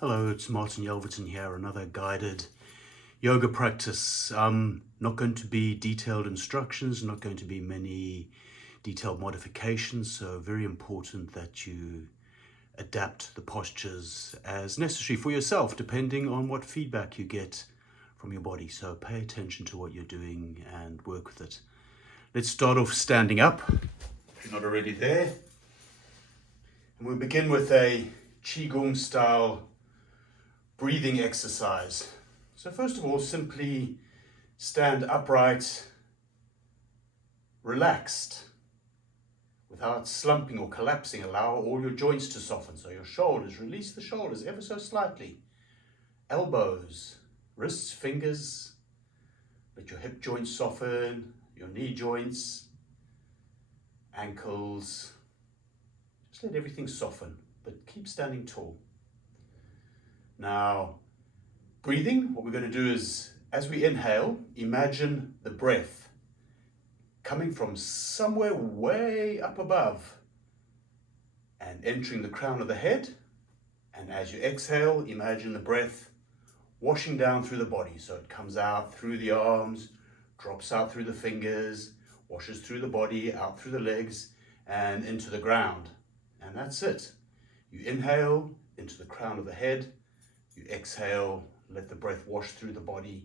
Hello, it's Martin Yelverton here, another guided yoga practice. Not going to be detailed instructions, not going to be many detailed modifications, so very important that you adapt the postures as necessary for yourself, depending on what feedback you get from your body. So pay attention to what you're doing and work with it. Let's start off standing up, if you're not already there. And we'll begin with a Qigong style breathing exercise. So first of all, simply stand upright, relaxed, without slumping or collapsing. Allow all your joints to soften. So your shoulders, release the shoulders ever so slightly. Elbows, wrists, fingers, let your hip joints soften, your knee joints, ankles. Just let everything soften, but keep standing tall. Now, breathing, what we're going to do is, as we inhale, imagine the breath coming from somewhere way up above and entering the crown of the head. And as you exhale, imagine the breath washing down through the body. So it comes out through the arms, drops out through the fingers, washes through the body, out through the legs, and into the ground. And that's it. You inhale into the crown of the head. You exhale, let the breath wash through the body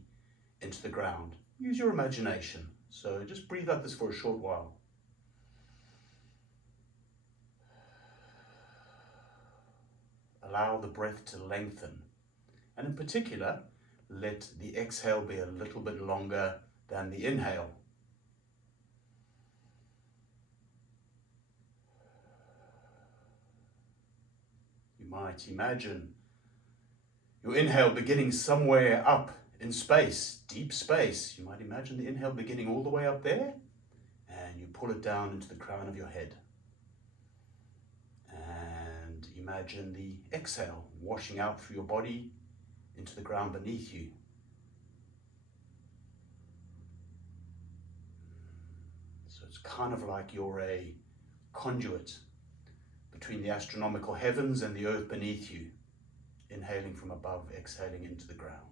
into the ground. Use your imagination. So just breathe like this for a short while. Allow the breath to lengthen. And in particular, let the exhale be a little bit longer than the inhale. You might imagine your inhale beginning somewhere up in space, deep space. You might imagine the inhale beginning all the way up there, and you pull it down into the crown of your head. And imagine the exhale washing out through your body into the ground beneath you. So it's kind of like you're a conduit between the astronomical heavens and the earth beneath you. Inhaling from above, exhaling into the ground.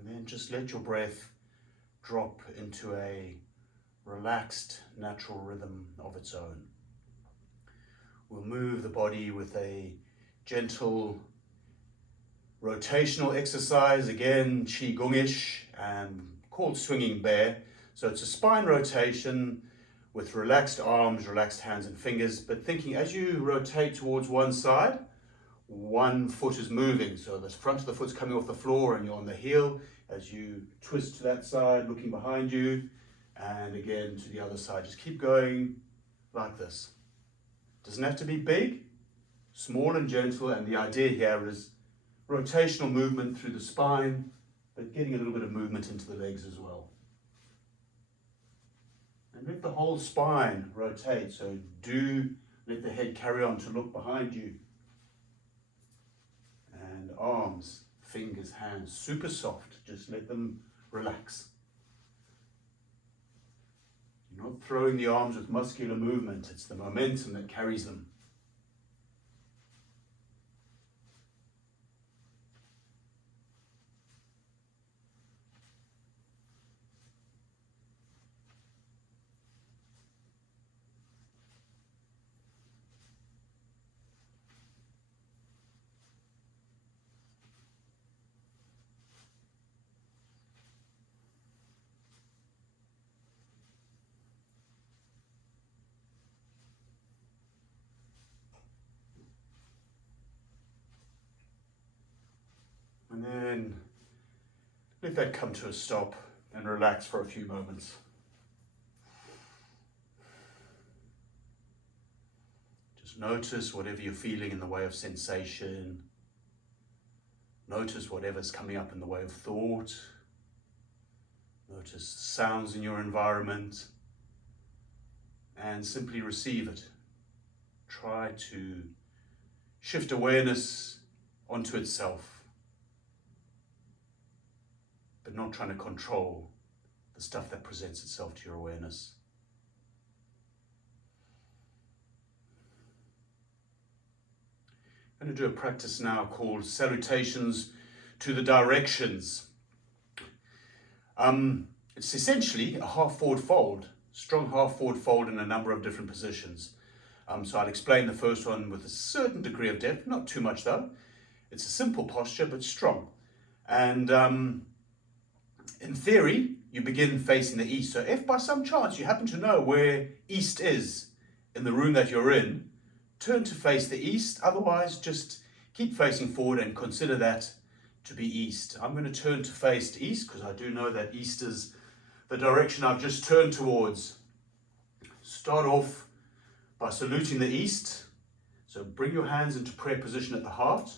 And then just let your breath drop into a relaxed, natural rhythm of its own. We'll move the body with a gentle rotational exercise, again Qigong-ish, and called swinging bear. So it's a spine rotation with relaxed arms, relaxed hands and fingers, but thinking as you rotate towards one side, one foot is moving, so the front of the foot's coming off the floor and you're on the heel as you twist to that side, looking behind you, and again to the other side. Just keep going like this. Doesn't have to be big, small and gentle, and the idea here is rotational movement through the spine, but getting a little bit of movement into the legs as well. And let the whole spine rotate, so do let the head carry on to look behind you. And arms, fingers, hands, super soft. Just let them relax. You're not throwing the arms with muscular movement. It's the momentum that carries them. And then let that come to a stop and relax for a few moments. notice whatever you're feeling in the way of sensation. Notice whatever's coming up in the way of thought. Notice sounds in your environment. And simply receive it. Try to shift awareness onto itself, but not trying to control the stuff that presents itself to your awareness. I'm going to do a practice now called salutations to the directions. It's essentially a half forward fold, strong half forward fold in a number of different positions. So I'll explain the first one with a certain degree of depth, not too much though. It's a simple posture, but strong. And in theory, you begin facing the east. So if by some chance you happen to know where east is in the room that you're in, turn to face the east. Otherwise, just keep facing forward and consider that to be east. I'm going to turn to face east because I do know that east is the direction I've just turned towards. Start off by saluting the east. So bring your hands into prayer position at the heart.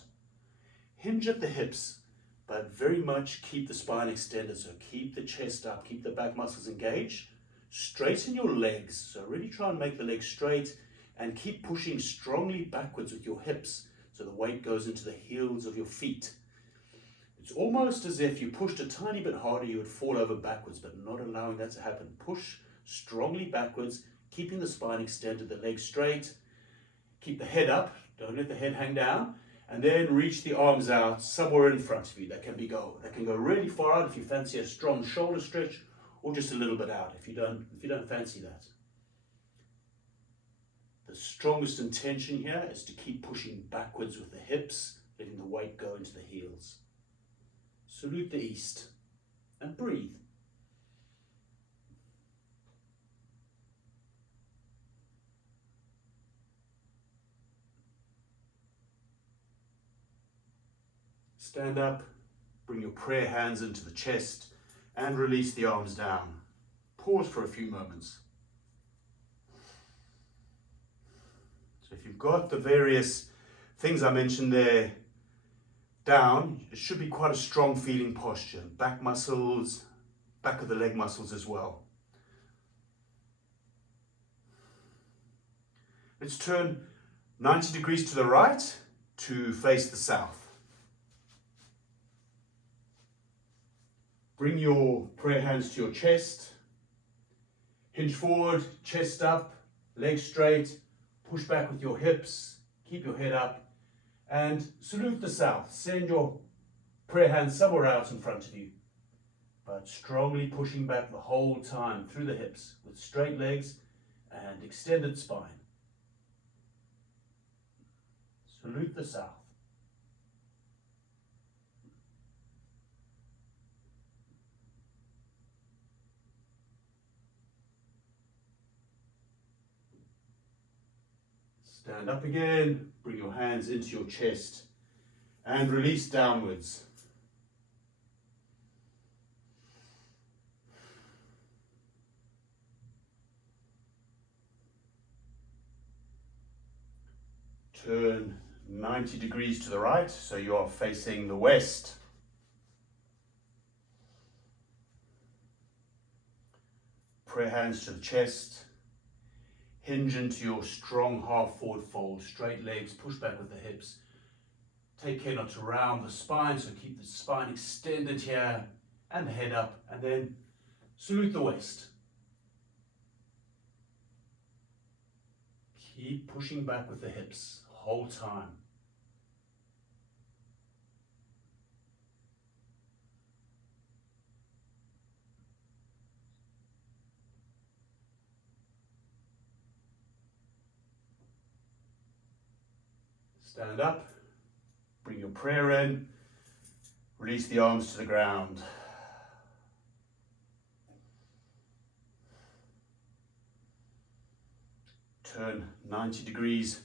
Hinge at the hips, but very much keep the spine extended. So keep the chest up, keep the back muscles engaged. Straighten your legs. So really try and make the legs straight and keep pushing strongly backwards with your hips so the weight goes into the heels of your feet. It's almost as if you pushed a tiny bit harder, you would fall over backwards, but not allowing that to happen. Push strongly backwards, keeping the spine extended, the legs straight. Keep the head up, don't let the head hang down, and then reach the arms out somewhere in front of you. That can go really far out if you fancy a strong shoulder stretch, or just a little bit out if you don't fancy that. The strongest intention here is to keep pushing backwards with the hips, letting the weight go into the heels. Salute the east and breathe. Stand up, bring your prayer hands into the chest and release the arms down. Pause for a few moments. So if you've got the various things I mentioned there down, it should be quite a strong feeling posture. Back muscles, back of the leg muscles as well. Let's turn 90 degrees to the right to face the south. Bring your prayer hands to your chest. Hinge forward, chest up, legs straight. Push back with your hips. Keep your head up. And salute the south. Send your prayer hands somewhere out in front of you. But strongly pushing back the whole time through the hips with straight legs and extended spine. Salute the south. Stand up again, bring your hands into your chest and release downwards. Turn 90 degrees to the right, so you are facing the west. Prayer hands to the chest. Hinge into your strong half forward fold, straight legs, push back with the hips. Take care not to round the spine, so keep the spine extended here and the head up, and then salute the west. Keep pushing back with the hips the whole time. Stand up, bring your prayer in, release the arms to the ground. Turn 90 degrees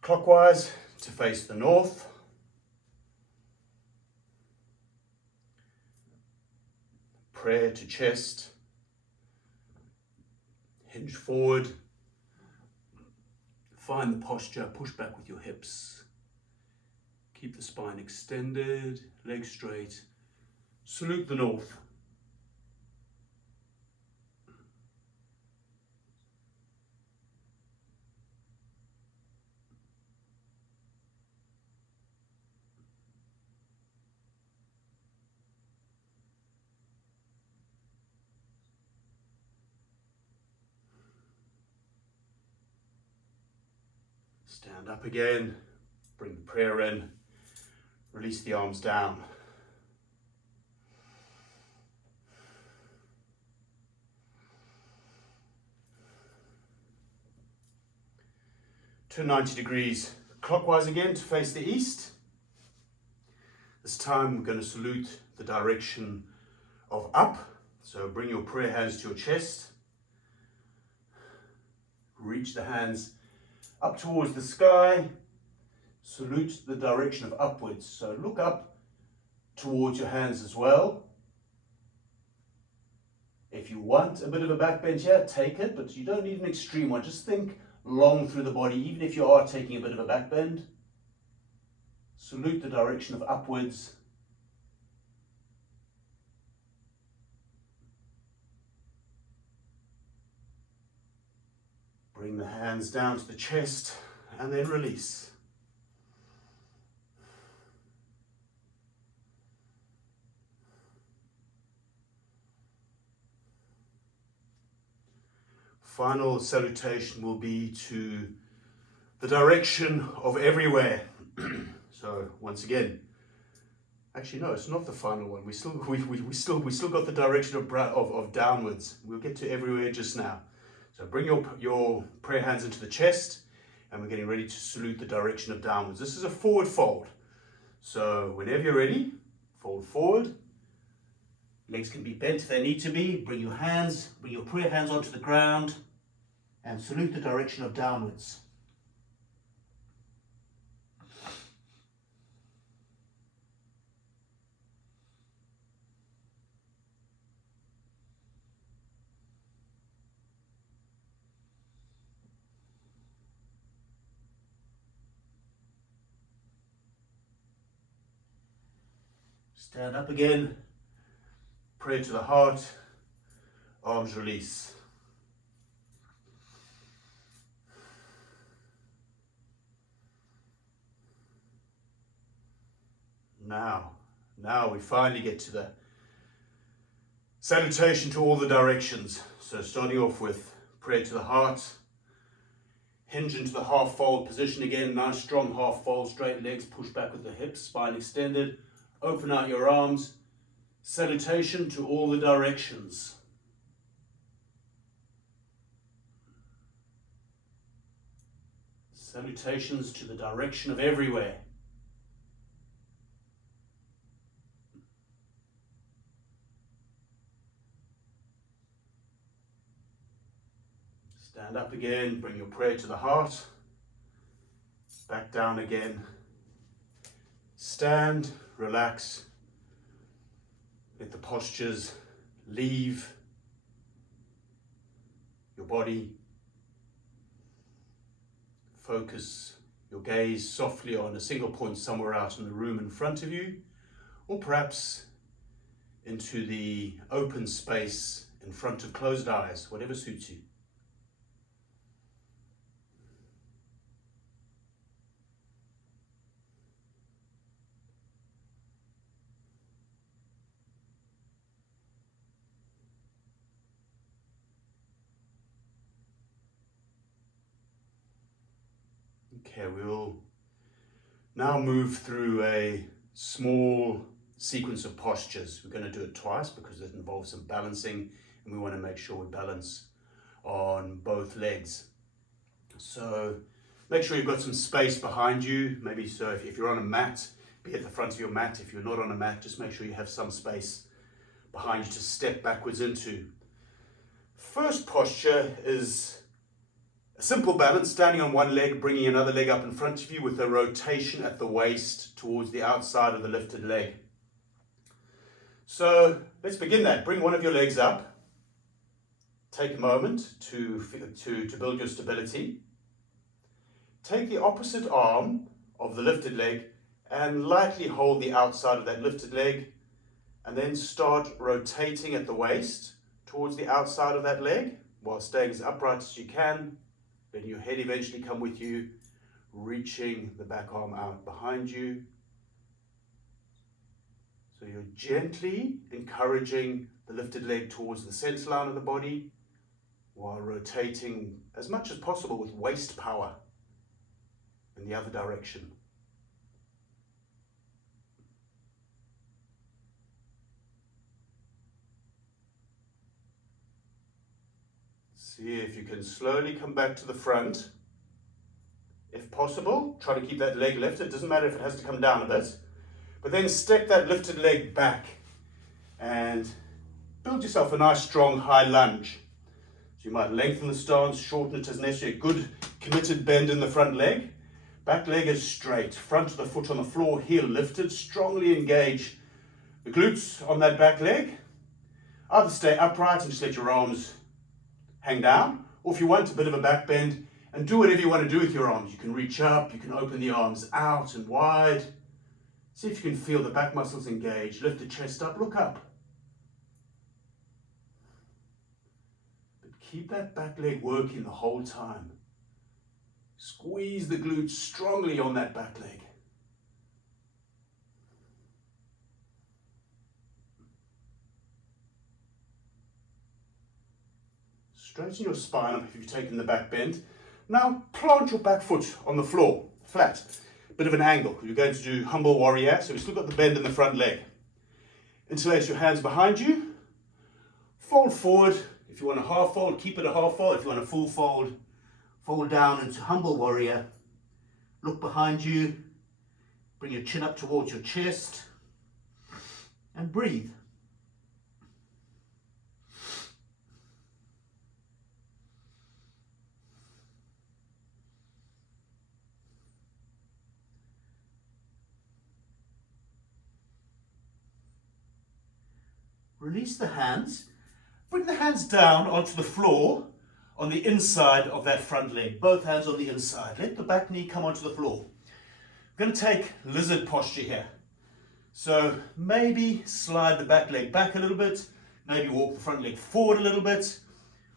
clockwise to face the north. Prayer to chest. Hinge forward. Find the posture, push back with your hips. Keep the spine extended, legs straight. Salute the north. Stand up again, bring the prayer in, release the arms down. Turn 90 degrees clockwise again to face the east. This time we're going to salute the direction of up. So bring your prayer hands to your chest. Reach the hands up towards the sky. Salute the direction of upwards. So look up towards your hands as well. If you want a bit of a backbend here, take it, but you don't need an extreme one. Just think long through the body, even if you are taking a bit of a backbend. Salute the direction of upwards. Bring the hands down to the chest and then release. Final salutation will be to the direction of everywhere. So once again, actually no, it's not the final one. We still got the direction of downwards. We'll get to everywhere just now. So bring your prayer hands into the chest, and we're getting ready to salute the direction of downwards. This is a forward fold. So whenever you're ready, fold forward. Legs can be bent if they need to be. Bring your prayer hands onto the ground and salute the direction of downwards. Stand up again. Prayer to the heart, arms release. Now we finally get to the salutation to all the directions. So starting off with prayer to the heart, hinge into the half fold position again, nice strong half fold, straight legs, push back with the hips, spine extended, open out your arms. Salutation to all the directions. Salutations to the direction of everywhere. Stand up again, bring your prayer to the heart. Back down again. Stand, relax. Let the postures leave your body. Focus your gaze softly on a single point somewhere out in the room in front of you, or perhaps into the open space in front of closed eyes, whatever suits you. Okay, we'll now move through a small sequence of postures. We're going to do it twice because it involves some balancing, and we want to make sure we balance on both legs. So make sure you've got some space behind you. Maybe so if you're on a mat, be at the front of your mat. If you're not on a mat, just make sure you have some space behind you to step backwards into. First posture is a simple balance, standing on one leg, bringing another leg up in front of you with a rotation at the waist towards the outside of the lifted leg. So let's begin that. Bring one of your legs up. Take a moment to build your stability. take the opposite arm of the lifted leg and lightly hold the outside of that lifted leg, and then start rotating at the waist towards the outside of that leg while staying as upright as you can. Then your head eventually come with you, reaching the back arm out behind you. So you're gently encouraging the lifted leg towards the center line of the body while rotating as much as possible with waist power in the other direction. See if you can slowly come back to the front. If possible, try to keep that leg lifted. It doesn't matter if it has to come down a bit. But then step that lifted leg back and build yourself a nice strong high lunge. So you might lengthen the stance, shorten it as necessary. A good committed bend in the front leg. Back leg is straight. Front of the foot on the floor, heel lifted. Strongly engage the glutes on that back leg. Either stay upright and just let your arms hang down, or if you want a bit of a back bend, and do whatever you want to do with your arms. You can reach up, you can open the arms out and wide. See if you can feel the back muscles engage. Lift the chest up, look up. But keep that back leg working the whole time. Squeeze the glutes strongly on that back leg. Straighten your spine up if you've taken the back bend. Now plant your back foot on the floor, flat. Bit of an angle. You're going to do humble warrior, so we've still got the bend in the front leg. Interlace your hands behind you. Fold forward. If you want a half fold, keep it a half fold. If you want a full fold, fold down into humble warrior. Look behind you. Bring your chin up towards your chest. And breathe. Release the hands. Bring the hands down onto the floor on the inside of that front leg. Both hands on the inside. Let the back knee come onto the floor. We're going to take lizard posture here. So maybe slide the back leg back a little bit. Maybe walk the front leg forward a little bit.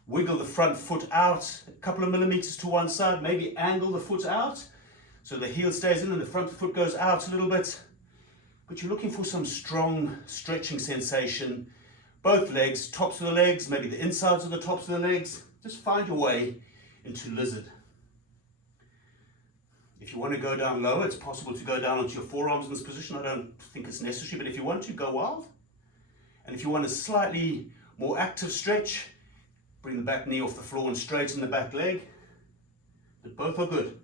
Wiggle the front foot out a couple of millimeters to one side. Maybe angle the foot out so the heel stays in and the front foot goes out a little bit. But you're looking for some strong stretching sensation. Both legs, tops of the legs, maybe the insides of the tops of the legs. Just find your way into lizard. If you want to go down lower, it's possible to go down onto your forearms in this position. I don't think it's necessary, but if you want to, go wild. And if you want a slightly more active stretch, bring the back knee off the floor and straighten the back leg. But both are good.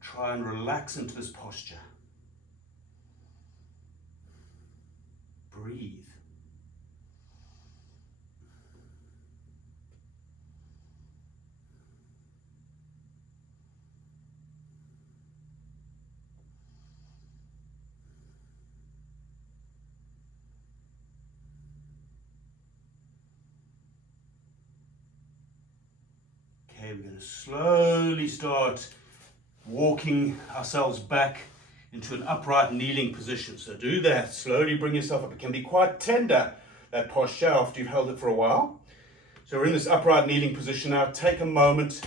Try and relax into this posture. Breathe. Okay, we're going to slowly start walking ourselves back into an upright kneeling position. So do that. Slowly bring yourself up. It can be quite tender, that posture, after you've held it for a while. So we're in this upright kneeling position now. Take a moment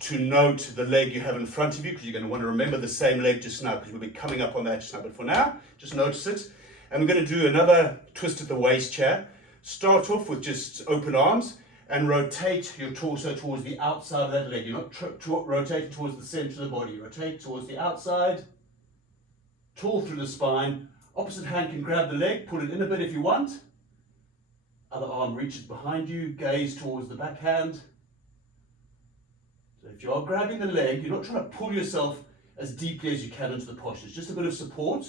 to note the leg you have in front of you, because you're going to want to remember the same leg just now, because we'll be coming up on that just now. But for now, just notice it. And we're going to do another twist at the waist chair. Start off with just open arms and rotate your torso towards the outside of that leg. You're not rotating towards the center of the body. Rotate towards the outside. Tall through the spine. Opposite hand can grab the leg, pull it in a bit if you want. Other arm reaches behind you, gaze towards the back hand. So if you are grabbing the leg, you're not trying to pull yourself as deeply as you can into the posture. It's just a bit of support,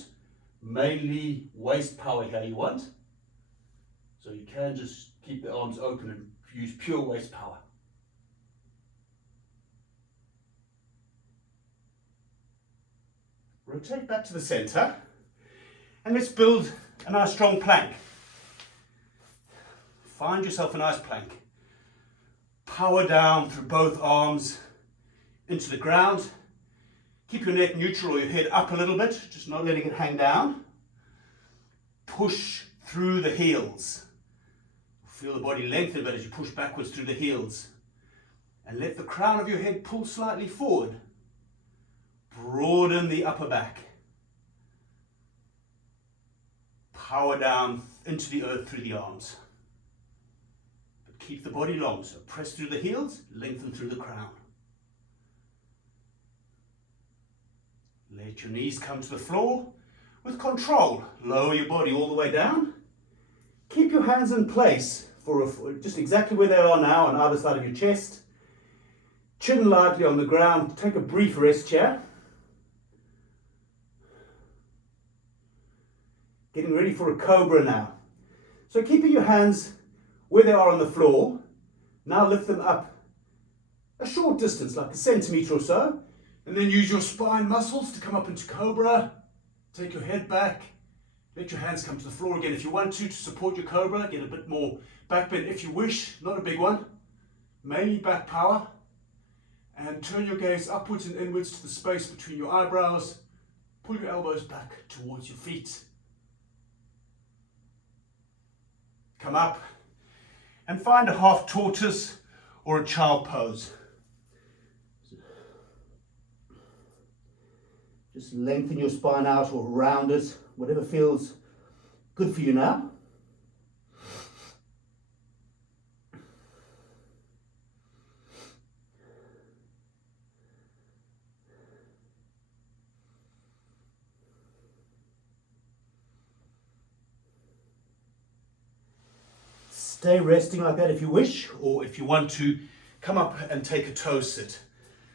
mainly waist power here you want. So you can just keep the arms open and use pure waist power. Rotate back to the center, and let's build a nice strong plank. Find yourself a nice plank. Power down through both arms. into the ground. Keep your neck neutral or your head up a little bit, just not letting it hang down. Push through the heels. Feel the body lengthen a bit as you push backwards through the heels. And let the crown of your head pull slightly forward. Broaden the upper back. Power down into the earth through the arms. But keep the body long, so press through the heels, lengthen through the crown. Let your knees come to the floor with control. Lower your body all the way down. Keep your hands in place for just exactly where they are now on either side of your chest. Chin lightly on the ground. Take a brief rest here. Getting ready for a cobra now. So keeping your hands where they are on the floor, now lift them up a short distance, like a centimetre or so, and then use your spine muscles to come up into cobra. Take your head back, let your hands come to the floor again if you want to support your cobra. Get a bit more back bend if you wish, not a big one, mainly back power. And turn your gaze upwards and inwards to the space between your eyebrows. Pull your elbows back towards your feet. Come up and find a half tortoise or a child pose. Just lengthen your spine out or round it, whatever feels good for you now. Stay resting like that if you wish, or if you want to, come up and take a toe sit.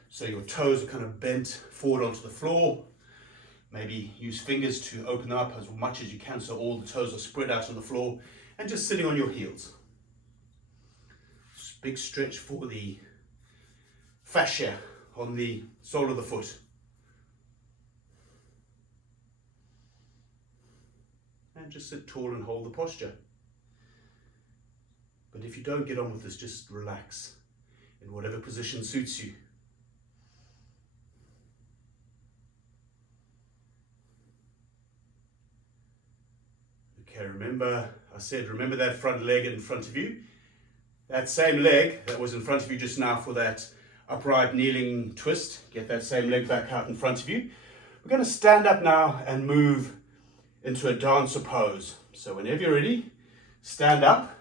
So your toes are kind of bent forward onto the floor. Maybe use fingers to open up as much as you can so all the toes are spread out on the floor, and just sitting on your heels. Big stretch for the fascia on the sole of the foot. And just sit tall and hold the posture. But if you don't get on with this, just relax in whatever position suits you. Okay, remember that front leg in front of you. That same leg that was in front of you just now for that upright kneeling twist. Get that same leg back out in front of you. We're going to stand up now and move into a dancer pose. So whenever you're ready, stand up.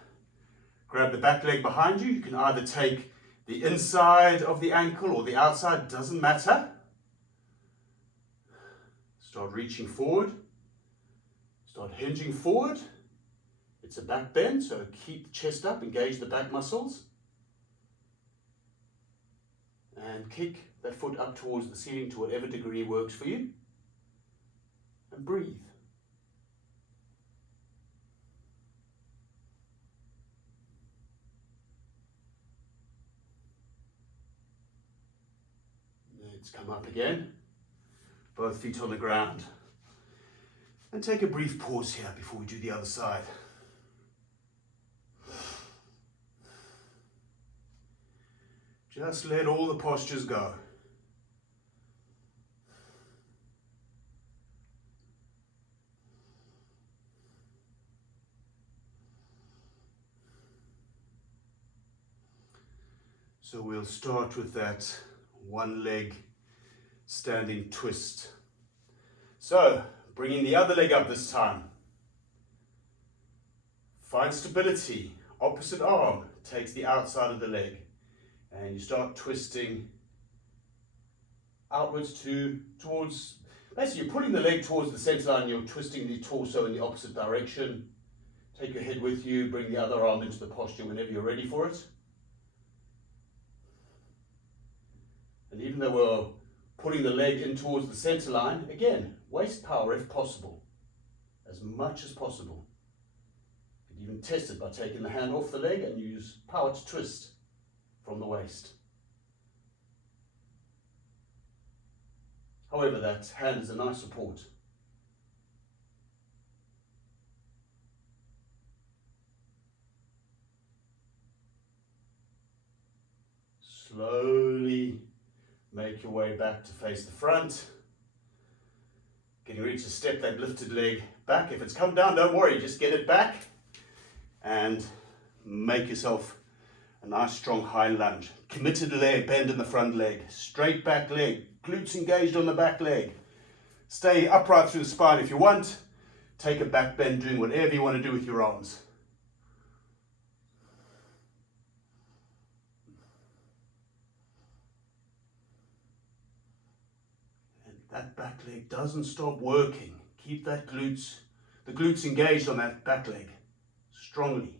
Grab the back leg behind you. You can either take the inside of the ankle or the outside, doesn't matter. Start reaching forward. Start hinging forward. It's a back bend, so keep the chest up, engage the back muscles. And kick that foot up towards the ceiling to whatever degree works for you. And breathe. Let's come up again. Both feet on the ground. And take a brief pause here before we do the other side. Just let all the postures go. So we'll start with that one leg standing twist. So, bringing the other leg up this time. Find stability. Opposite arm takes the outside of the leg. And you start twisting outwards towards, basically you're pulling the leg towards the center line, you're twisting the torso in the opposite direction. Take your head with you, bring the other arm into the posture whenever you're ready for it. And even though we're pulling the leg in towards the center line, again, waist power if possible, as much as possible. You can even test it by taking the hand off the leg and use power to twist from the waist. However, that hand is a nice support. Slowly Make your way back to face the front. Getting ready to step that lifted leg back. If it's come down, don't worry, just get it back and make yourself a nice strong high lunge. Committed leg, bend in the front leg. Straight back leg, glutes engaged on the back leg. Stay upright through the spine if you want. Take a back bend, doing whatever you want to do with your arms. And that back leg doesn't stop working. Keep the glutes engaged on that back leg strongly.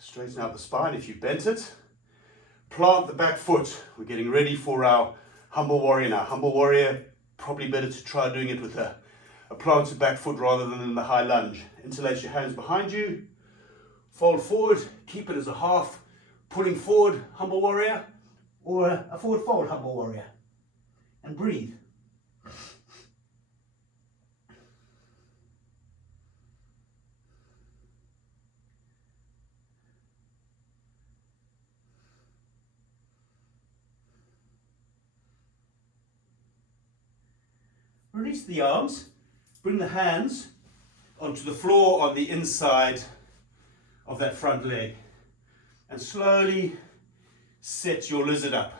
Straighten out the spine if you've bent it. Plant the back foot. We're getting ready for our humble warrior now. Humble warrior, probably better to try doing it with a planted back foot rather than in the high lunge. Interlace your hands behind you. Fold forward. Keep it as a half pulling forward humble warrior or a forward fold humble warrior. And breathe. Release the arms, bring the hands onto the floor on the inside of that front leg and slowly set your lizard up.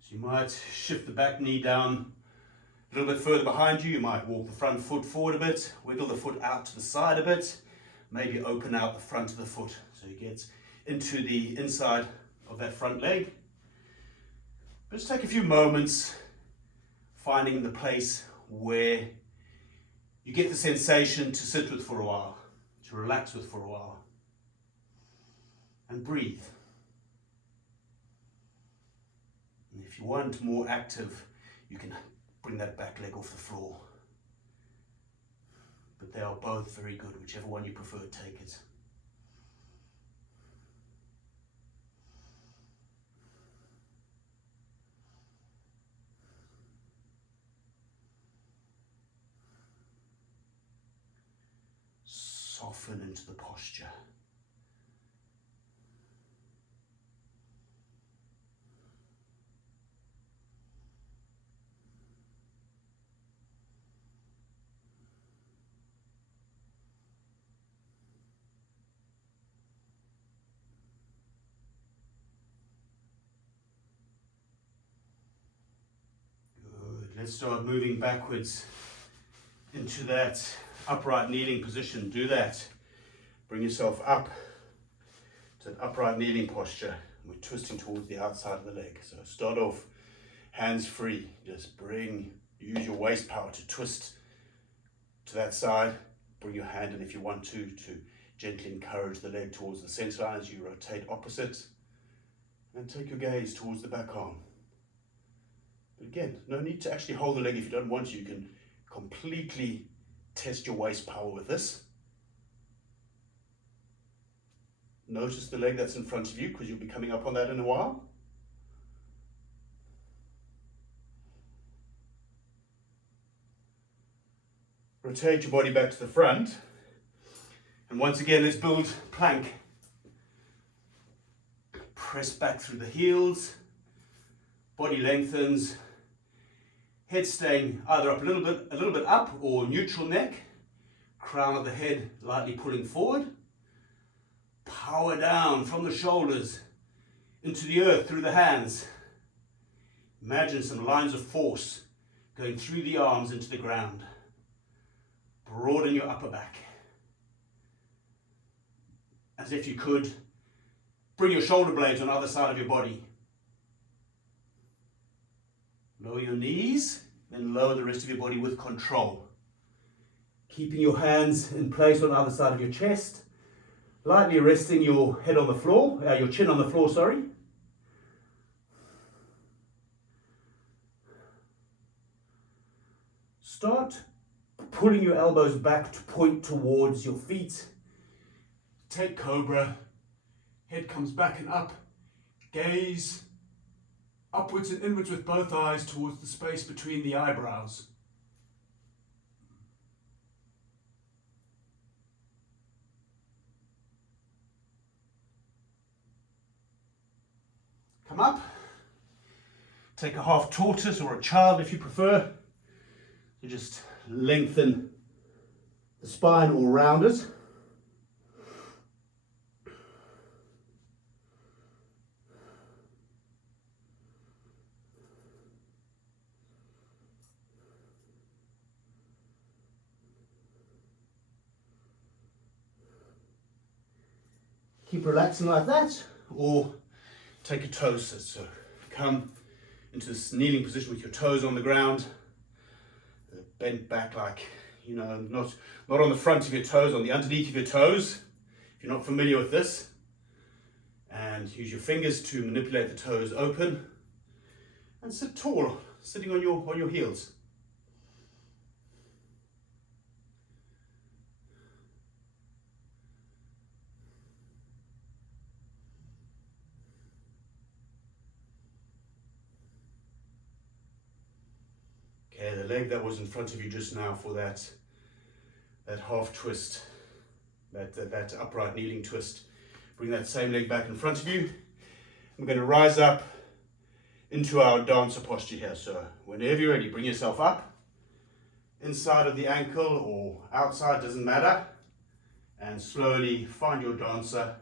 So you might shift the back knee down a little bit further behind you. You might walk the front foot forward a bit, wiggle the foot out to the side a bit, maybe open out the front of the foot so you get into the inside of that front leg. Just take a few moments finding the place where you get the sensation to sit with for a while, to relax with for a while. And breathe. And if you want more active, you can bring that back leg off the floor. But they are both very good, whichever one you prefer, take it. Soften into the posture. Good. Let's start moving backwards into that upright kneeling position. Do that. Bring yourself up to an upright kneeling posture. We're twisting towards the outside of the leg. So start off hands free. Just use your waist power to twist to that side. Bring your hand in if you want to gently encourage the leg towards the center line as you rotate opposite. And take your gaze towards the back arm. But again, no need to actually hold the leg if you don't want to. You can completely test your waist power with this. Notice the leg that's in front of you because you'll be coming up on that in a while. Rotate your body back to the front. And once again, let's build plank. Press back through the heels. Body lengthens. Head staying either up a little bit up or neutral neck. Crown of the head lightly pulling forward. Power down from the shoulders into the earth through the hands. Imagine some lines of force going through the arms into the ground. Broaden your upper back. As if you could bring your shoulder blades on the other side of your body. Lower your knees, then lower the rest of your body with control. Keeping your hands in place on the other side of your chest. Lightly resting your head on the floor, your chin on the floor, sorry. Start pulling your elbows back to point towards your feet. Take cobra. Head comes back and up. Gaze upwards and inwards with both eyes towards the space between the eyebrows. Come up. Take a half tortoise or a child if you prefer. You just lengthen the spine all round it. Keep relaxing like that, or take a toe sit. So come into this kneeling position with your toes on the ground, bent back like, you know, not on the front of your toes, on the underneath of your toes, if you're not familiar with this. And use your fingers to manipulate the toes open, and sit tall, sitting on your heels. Okay, the leg that was in front of you just now for that half twist, that upright kneeling twist, bring that same leg back in front of you. We're going to rise up into our dancer posture here. So whenever you're ready, bring yourself up, inside of the ankle or outside, doesn't matter, and slowly find your dancer,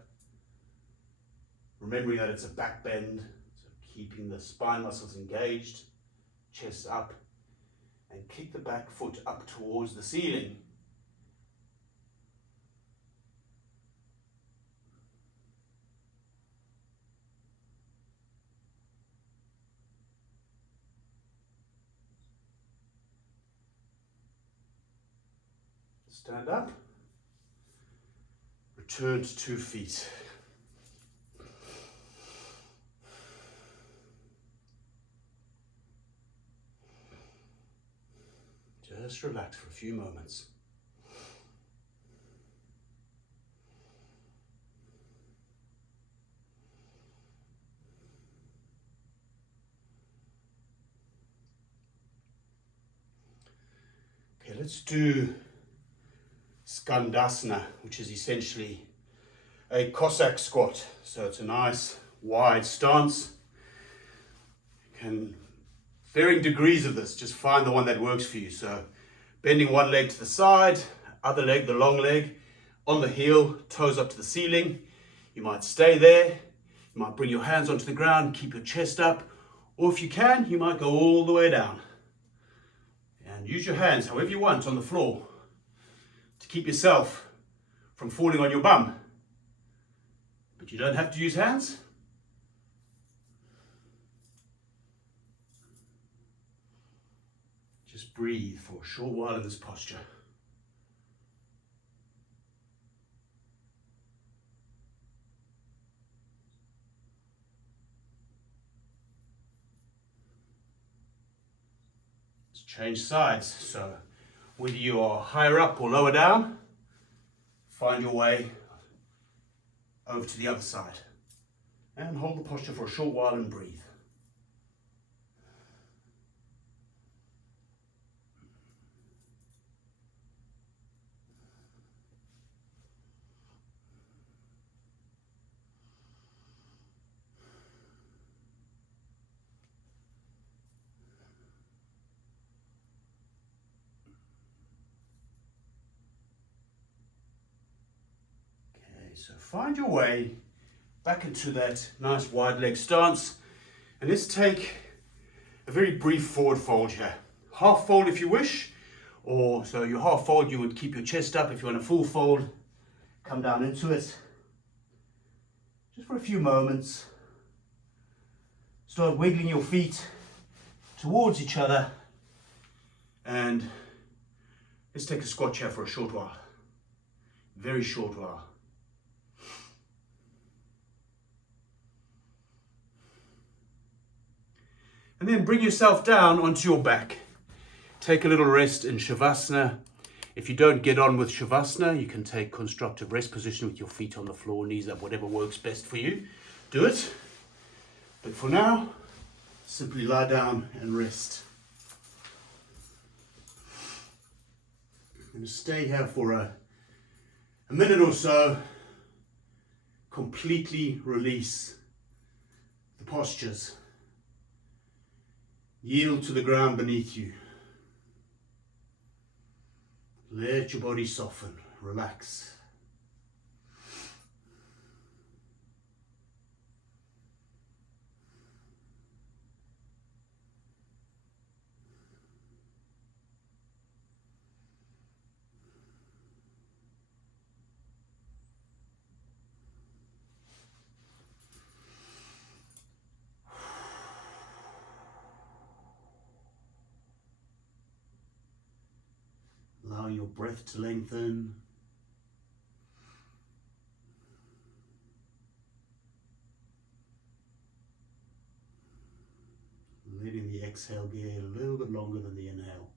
remembering that it's a back bend, so keeping the spine muscles engaged, chest up, and kick the back foot up towards the ceiling. Stand up, return to 2 feet. Just relax for a few moments. Okay, let's do Skandasana, which is essentially a Cossack squat. So it's a nice wide stance. Varying degrees of this, just find the one that works for you. So bending one leg to the side, other leg, the long leg, on the heel, toes up to the ceiling. You might stay there, you might bring your hands onto the ground, keep your chest up, or if you can, you might go all the way down. And use your hands however you want on the floor to keep yourself from falling on your bum. But you don't have to use hands. Just breathe for a short while in this posture. Let's change sides. So whether you are higher up or lower down, find your way over to the other side. And hold the posture for a short while and breathe. So find your way back into that nice wide leg stance, and let's take a very brief forward fold here. Half fold if you wish, or so your half fold you would keep your chest up. If you want a full fold, come down into it. Just for a few moments. Start wiggling your feet towards each other, and let's take a squat here for a short while. Very short while. And then bring yourself down onto your back. Take a little rest in Shavasana. If you don't get on with Shavasana, you can take constructive rest position with your feet on the floor, knees up, whatever works best for you. Do it. But for now, simply lie down and rest. I'm going to stay here for a minute or so. Completely release the postures. Yield to the ground beneath you. Let your body soften, relax. Allowing your breath to lengthen. Letting the exhale be a little bit longer than the inhale.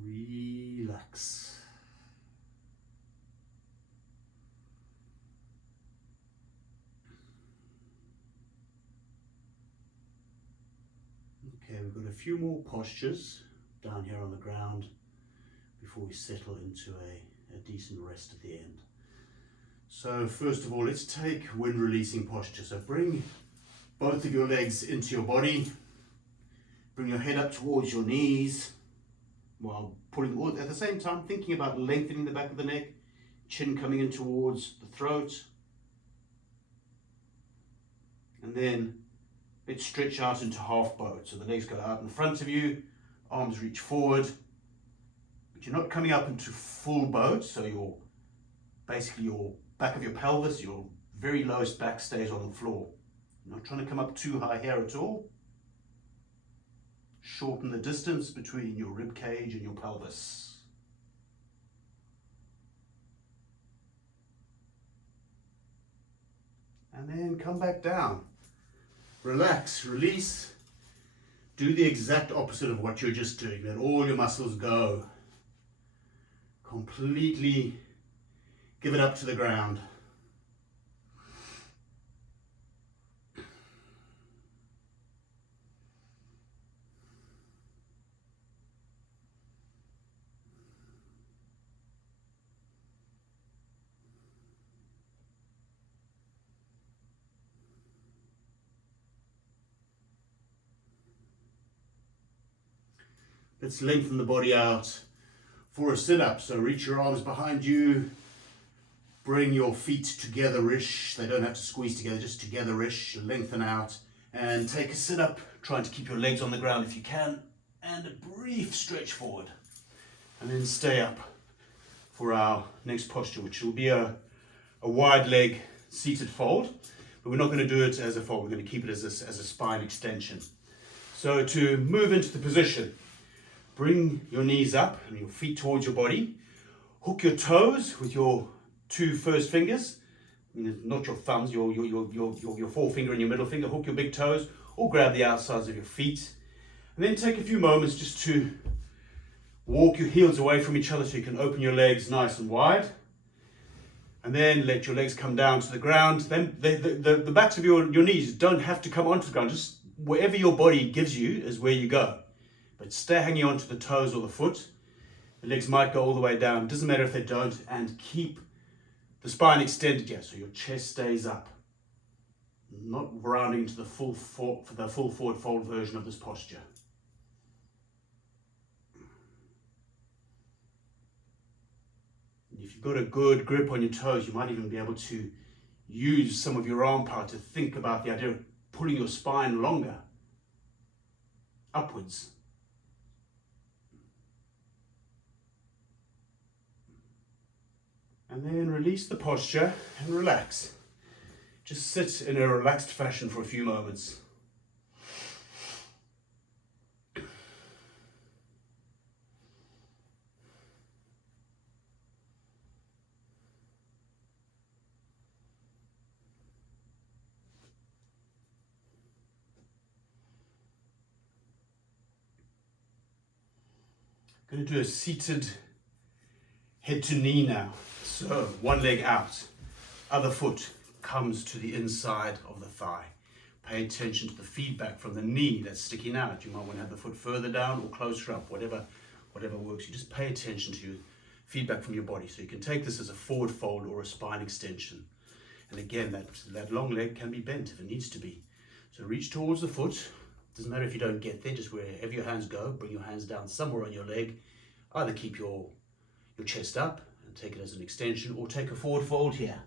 Relax. Okay, we've got a few more postures down here on the ground before we settle into a decent rest at the end. So first of all, let's take wind releasing posture. So bring both of your legs into your body. Bring your head up towards your knees while pulling all at the same time, thinking about lengthening the back of the neck, chin coming in towards the throat. And then let's stretch out into half boat. So the legs go out in front of you, arms reach forward, but you're not coming up into full boat. So basically your back of your pelvis, your very lowest back stays on the floor. You're not trying to come up too high here at all. Shorten the distance between your rib cage and your pelvis. And then come back down. Relax, release. Do the exact opposite of what you're just doing. Let all your muscles go. Completely give it up to the ground. Let's lengthen the body out for a sit-up. So reach your arms behind you. Bring your feet together-ish. They don't have to squeeze together, just together-ish. Lengthen out and take a sit-up. Trying to keep your legs on the ground if you can. And a brief stretch forward. And then stay up for our next posture, which will be a wide leg seated fold. But we're not going to do it as a fold. We're going to keep it as a spine extension. So to move into the position, bring your knees up and your feet towards your body. Hook your toes with your two first fingers, not your thumbs, your forefinger and your middle finger. Hook your big toes or grab the outsides of your feet. And then take a few moments just to walk your heels away from each other so you can open your legs nice and wide. And then let your legs come down to the ground. Then the backs of your knees don't have to come onto the ground. Just wherever your body gives you is where you go. But stay hanging onto the toes or the foot. The legs might go all the way down. Doesn't matter if they don't. And keep the spine extended here so your chest stays up. Not rounding to the full forward fold version of this posture. If you've got a good grip on your toes, you might even be able to use some of your arm power to think about the idea of pulling your spine longer, upwards. And then release the posture and relax. Just sit in a relaxed fashion for a few moments. Going to do a seated head to knee now. So one leg out, other foot comes to the inside of the thigh. Pay attention to the feedback from the knee that's sticking out. You might want to have the foot further down or closer up, whatever works. You just pay attention to your feedback from your body. So you can take this as a forward fold or a spine extension. And again, that long leg can be bent if it needs to be. So reach towards the foot. Doesn't matter if you don't get there, just wherever your hands go, bring your hands down somewhere on your leg. Either keep your chest up and take it as an extension, or take a forward fold here.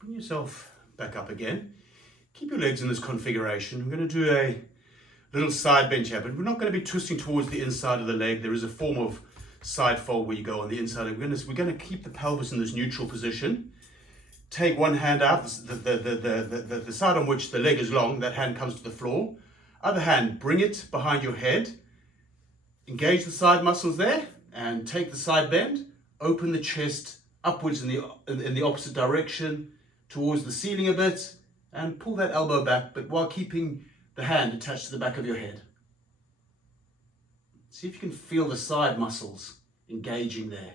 Bring yourself back up again. Keep your legs in this configuration. We're going to do a little side bend here, but we're not going to be twisting towards the inside of the leg. There is a form of side fold where you go on the inside. We're going to keep the pelvis in this neutral position. Take one hand out, the side on which the leg is long, that hand comes to the floor. Other hand, bring it behind your head. Engage the side muscles there and take the side bend. Open the chest upwards in the opposite direction towards the ceiling a bit, and pull that elbow back, but while keeping the hand attached to the back of your head. See if you can feel the side muscles engaging there.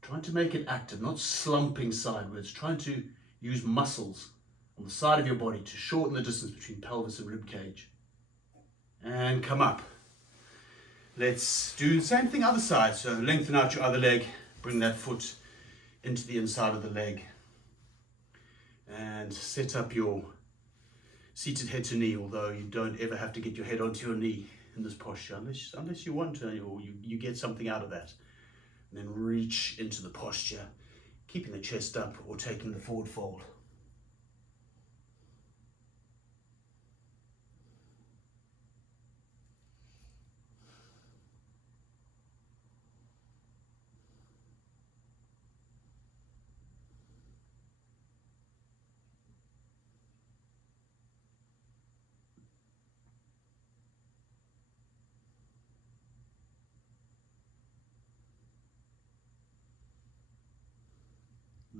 Trying to make it active, not slumping sideways, trying to use muscles on the side of your body to shorten the distance between pelvis and rib cage. And come up. Let's do the same thing other side. So lengthen out your other leg, bring that foot into the inside of the leg, and set up your seated head to knee, although you don't ever have to get your head onto your knee in this posture unless you want to, or you get something out of that. And then reach into the posture, keeping the chest up or taking the forward fold.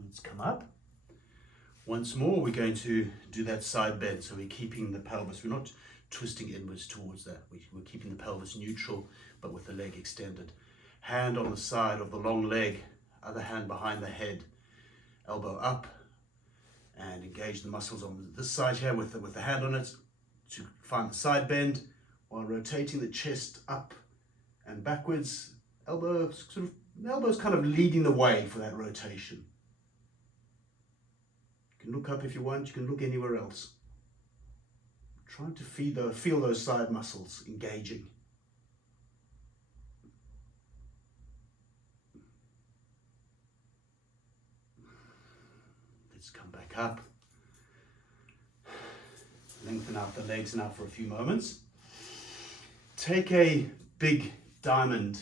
Let's come up. Once more, we're going to do that side bend. So we're keeping the pelvis, we're not twisting inwards towards that. We're keeping the pelvis neutral, but with the leg extended. Hand on the side of the long leg, other hand behind the head, elbow up, and engage the muscles on this side here with the hand on it to find the side bend, while rotating the chest up and backwards. Elbows kind of leading the way for that rotation. You can look up if you want, you can look anywhere else. Trying to feel those side muscles engaging. Let's come back up. Lengthen out the legs now for a few moments. Take a big diamond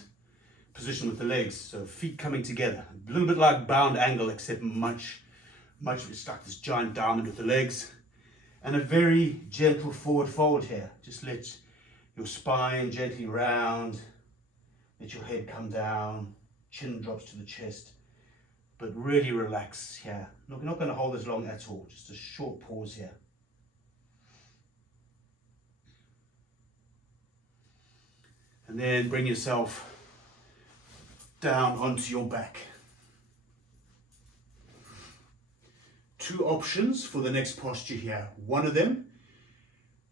position with the legs, so feet coming together. A little bit like bound angle, except much it's like this giant diamond with the legs. And a very gentle forward fold here. Just let your spine gently round, let your head come down, chin drops to the chest, but really relax here. Look, you're not going to hold this long at all, just a short pause here. And then bring yourself down onto your back. Two options for the next posture here. One of them,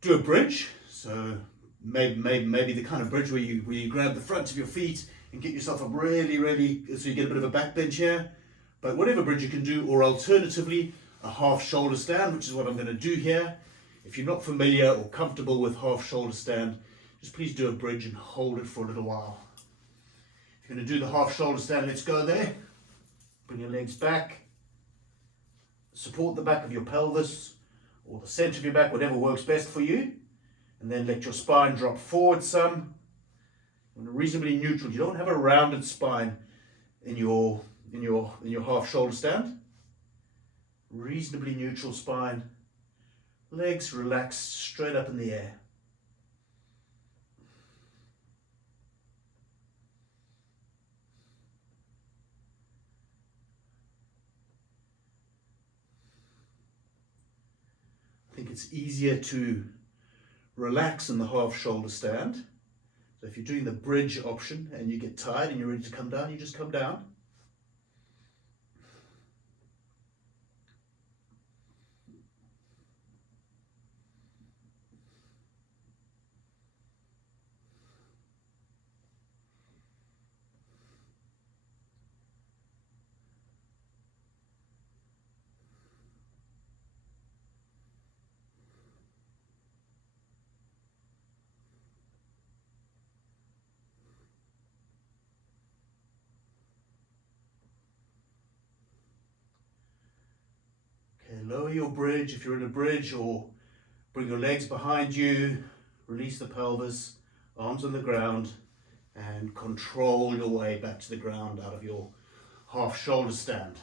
do a bridge. So maybe the kind of bridge where you grab the front of your feet and get yourself up really, so you get a bit of a back bend here. But whatever bridge you can do, or alternatively, a half shoulder stand, which is what I'm going to do here. If you're not familiar or comfortable with half shoulder stand, just please do a bridge and hold it for a little while. If you're going to do the half shoulder stand, let's go there. Bring your legs back. Support the back of your pelvis or the center of your back, whatever works best for you. And then let your spine drop forward some. Reasonably neutral. You don't have a rounded spine in your half shoulder stand. Reasonably neutral spine. Legs relaxed, straight up in the air. it's easier to relax in the half shoulder stand. So if you're doing the bridge option and you get tired and you're ready to come down, you just come down. Okay, lower your bridge if you're in a bridge, or bring your legs behind you, release the pelvis, arms on the ground, and control your way back to the ground out of your half shoulder stand.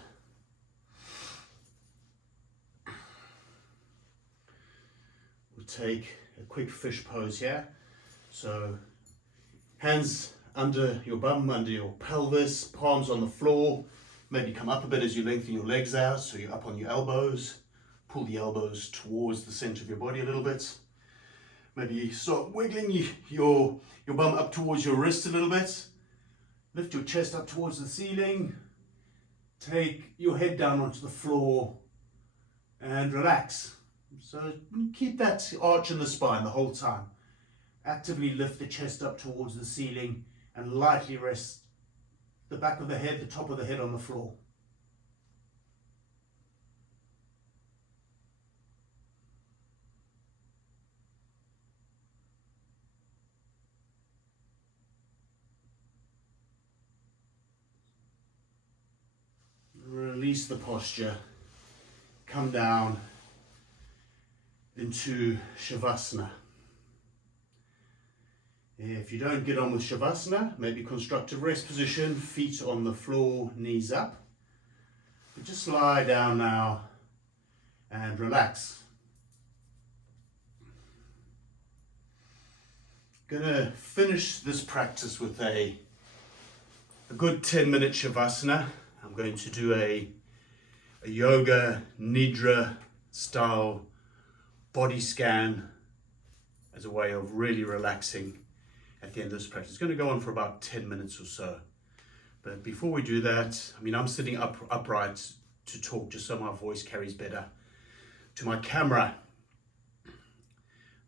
We'll take a quick fish pose here. So hands under your bum, under your pelvis, palms on the floor. Maybe come up a bit as you lengthen your legs out, so you're up on your elbows. Pull the elbows towards the center of your body a little bit. Maybe you start wiggling your bum up towards your wrist a little bit. Lift your chest up towards the ceiling. Take your head down onto the floor and relax. So keep that arch in the spine the whole time. Actively lift the chest up towards the ceiling and lightly rest the back of the head, the top of the head on the floor. Release the posture. Come down into Shavasana. If you don't get on with Shavasana, maybe constructive rest position, feet on the floor, knees up. But just lie down now and relax. Gonna finish this practice with a good 10-minute Shavasana. I'm going to do a yoga nidra-style body scan as a way of really relaxing at the end of this practice. It's going to go on for about 10 minutes or so. But before we do that, I'm sitting upright to talk just so my voice carries better to my camera.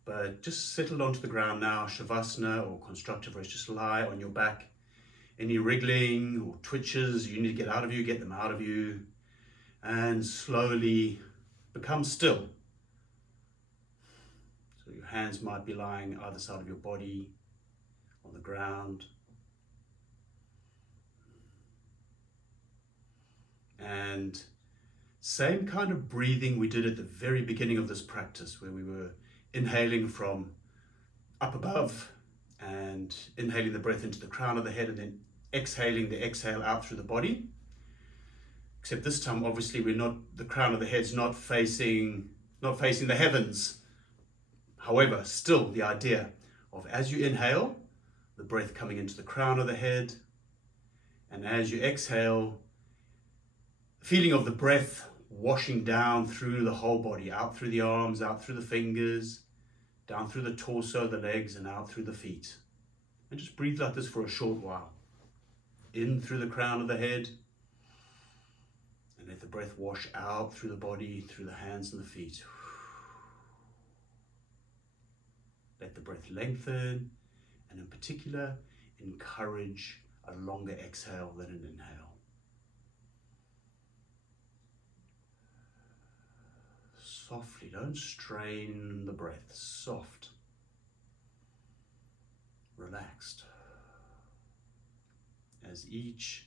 But just settle onto the ground now, Shavasana or constructive rest. Just lie on your back. Any wriggling or twitches you need to get out of you, get them out of you. And slowly become still. So your hands might be lying either side of your body, on the ground. And same kind of breathing we did at the very beginning of this practice, where we were inhaling from up above and inhaling the breath into the crown of the head and then exhaling the exhale out through the body. Except this time, obviously, the crown of the head's not facing the heavens. However, still the idea of as you inhale, the breath coming into the crown of the head, and as you exhale, the feeling of the breath washing down through the whole body, out through the arms, out through the fingers, down through the torso, the legs, and out through the feet. And just breathe like this for a short while. In through the crown of the head, and let the breath wash out through the body, through the hands and the feet. Let the breath lengthen, and in particular, encourage a longer exhale than an inhale. Softly, don't strain the breath, soft, relaxed. As each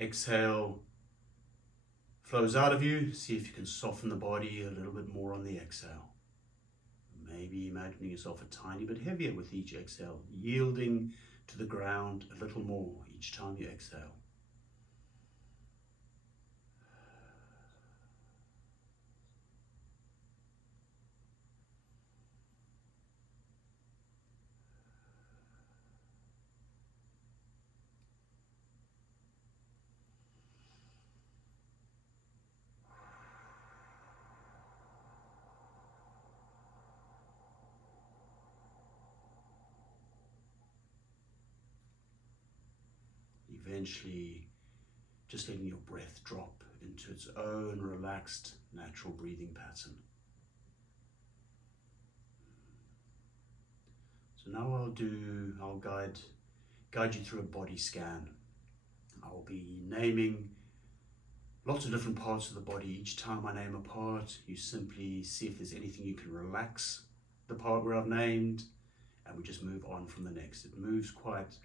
exhale flows out of you, see if you can soften the body a little bit more on the exhale. Maybe imagining yourself a tiny bit heavier with each exhale, yielding to the ground a little more each time you exhale. eventually just letting your breath drop into its own relaxed, natural breathing pattern. So now I'll guide you through a body scan. I'll be naming lots of different parts of the body. Each time I name a part, you simply see if there's anything you can relax the part where I've named, and we just move on from the next. It moves quite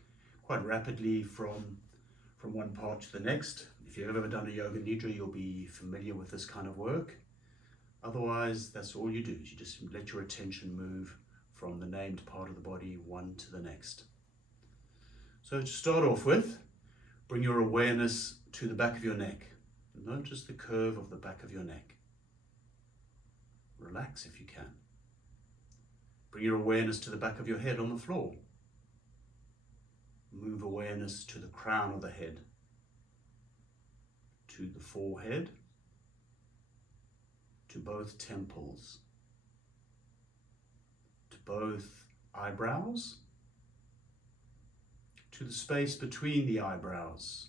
rapidly from one part to the next. If you've ever done a yoga nidra, you'll be familiar with this kind of work. Otherwise, that's all you do, is you just let your attention move from the named part of the body one to the next. So to start off with, bring your awareness to the back of your neck. Notice the curve of the back of your neck. Relax if you can. Bring your awareness to the back of your head on the floor. Move awareness to the crown of the head, to the forehead, to both temples, to both eyebrows, to the space between the eyebrows.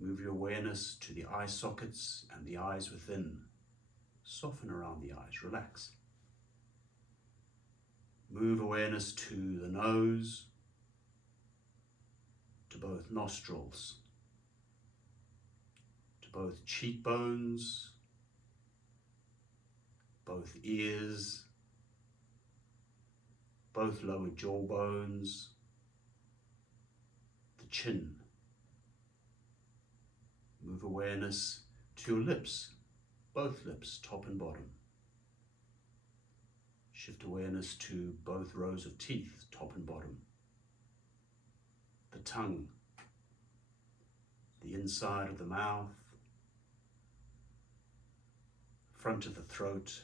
Move your awareness to the eye sockets and the eyes within. Soften around the eyes, relax. Move awareness to the nose, to both nostrils, to both cheekbones, both ears, both lower jaw bones, the chin. Move awareness to your lips, both lips, top and bottom. Shift awareness to both rows of teeth, top and bottom. The tongue, the inside of the mouth, front of the throat,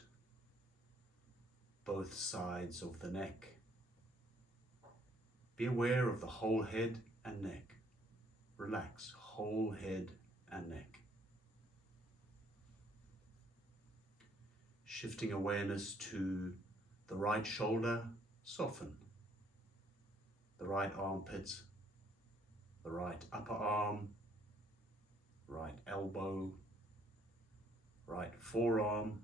both sides of the neck. Be aware of the whole head and neck. Relax, whole head and neck. Shifting awareness to the right shoulder, soften. The right armpit, the right upper arm, right elbow, right forearm,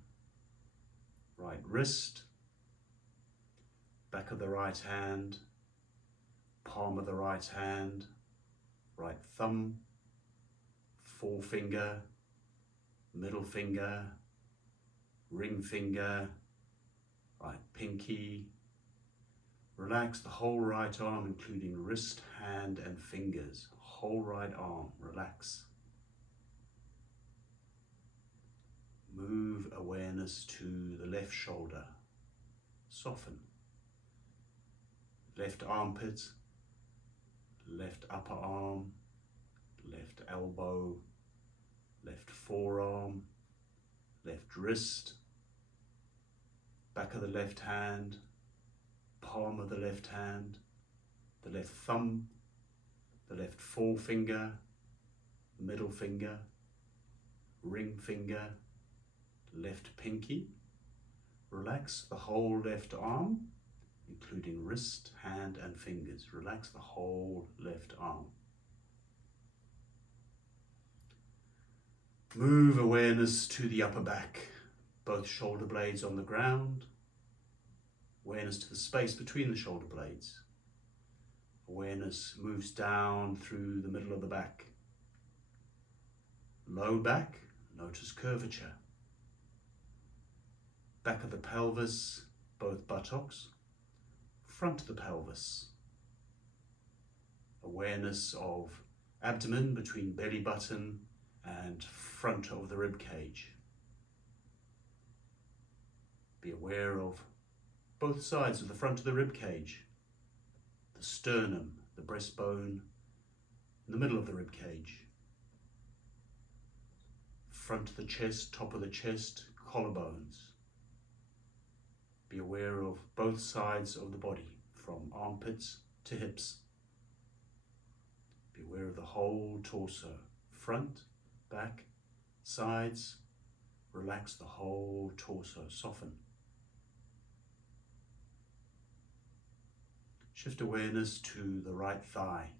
right wrist, back of the right hand, palm of the right hand, right thumb, forefinger, middle finger, ring finger, right pinky. Relax the whole right arm, including wrist, hand and fingers. Whole right arm, relax. Move awareness to the left shoulder, soften. Left armpit, left upper arm, left elbow, left forearm, left wrist, back of the left hand, palm of the left hand, the left thumb, the left forefinger, middle finger, ring finger, left pinky. Relax the whole left arm, including wrist, hand and fingers. Relax the whole left arm. Move awareness to the upper back, both shoulder blades on the ground. Awareness to the space between the shoulder blades. Awareness moves down through the middle of the back. Low back, notice curvature. Back of the pelvis, both buttocks. Front of the pelvis. Awareness of abdomen between belly button and front of the rib cage. Be aware of both sides of the front of the rib cage, the sternum, the breastbone, the middle of the rib cage, front of the chest, top of the chest, collarbones. Be aware of both sides of the body, from armpits to hips. Be aware of the whole torso, front, back, sides. Relax the whole torso, soften. Shift awareness to the right thigh,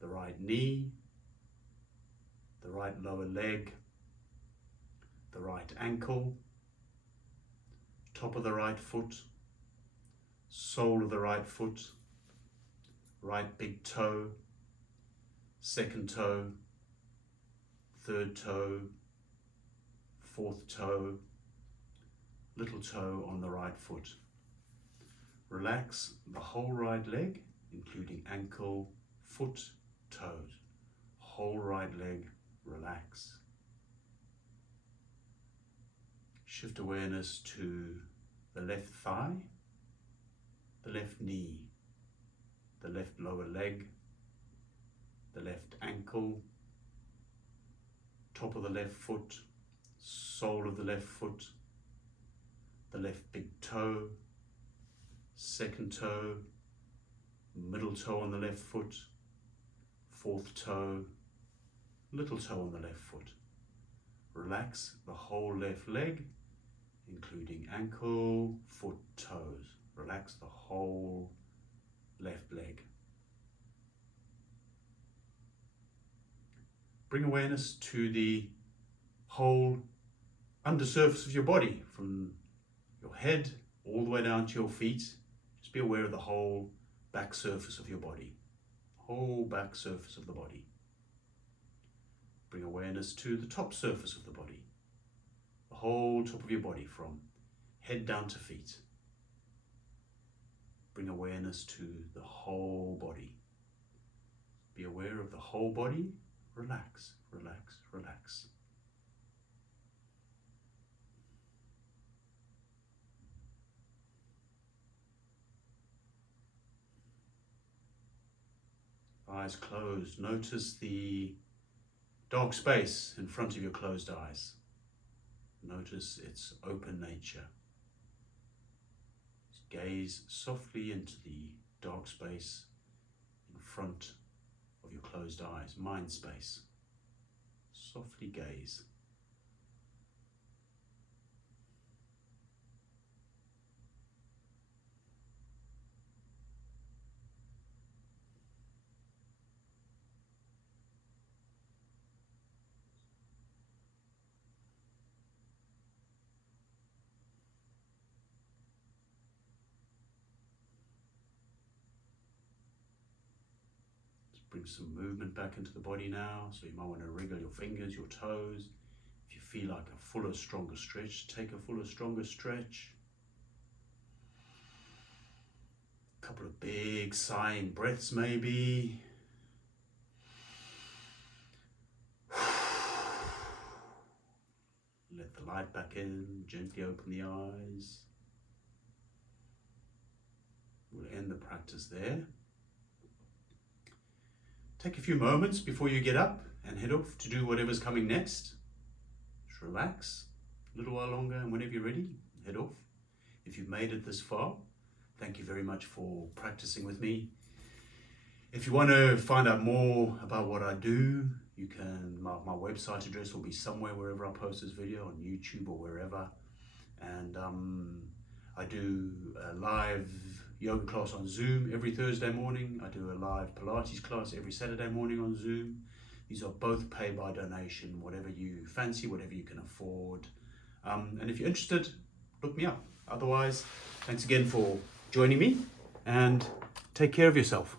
the right knee, the right lower leg, the right ankle, top of the right foot, sole of the right foot, right big toe, second toe, third toe, fourth toe, little toe on the right foot. Relax the whole right leg, including ankle, foot, toes. Whole right leg, relax. Shift awareness to the left thigh, the left knee, the left lower leg, the left ankle, top of the left foot, sole of the left foot, the left big toe, second toe, middle toe on the left foot, fourth toe, little toe on the left foot. Relax the whole left leg, including ankle, foot, toes. Relax the whole left leg. Bring awareness to the whole undersurface of your body, from your head all the way down to your feet. Just be aware of the whole back surface of your body, whole back surface of the body. Bring awareness to the top surface of the body, the whole top of your body from head down to feet. Bring awareness to the whole body. Be aware of the whole body. Relax, relax, relax. Eyes closed. Notice the dark space in front of your closed eyes. Notice its open nature. Gaze softly into the dark space in front of your closed eyes, mind space. Softly gaze. Bring some movement back into the body now. So you might want to wriggle your fingers, your toes. If you feel like a fuller, stronger stretch, take a fuller, stronger stretch. A couple of big sighing breaths maybe. Let the light back in, gently open the eyes. We'll end the practice there. Take a few moments before you get up and head off to do whatever's coming next. Just relax a little while longer, and whenever you're ready, head off. If you've made it this far, thank you very much for practicing with me. If you want to find out more about what I do, you can, my website address will be somewhere wherever I post this video, on YouTube or wherever. And I do a live yoga class on Zoom every Thursday morning. I do a live Pilates class every Saturday morning on Zoom. These are both pay by donation, whatever you fancy, whatever you can afford. And if you're interested, look me up. Otherwise, thanks again for joining me, and take care of yourself.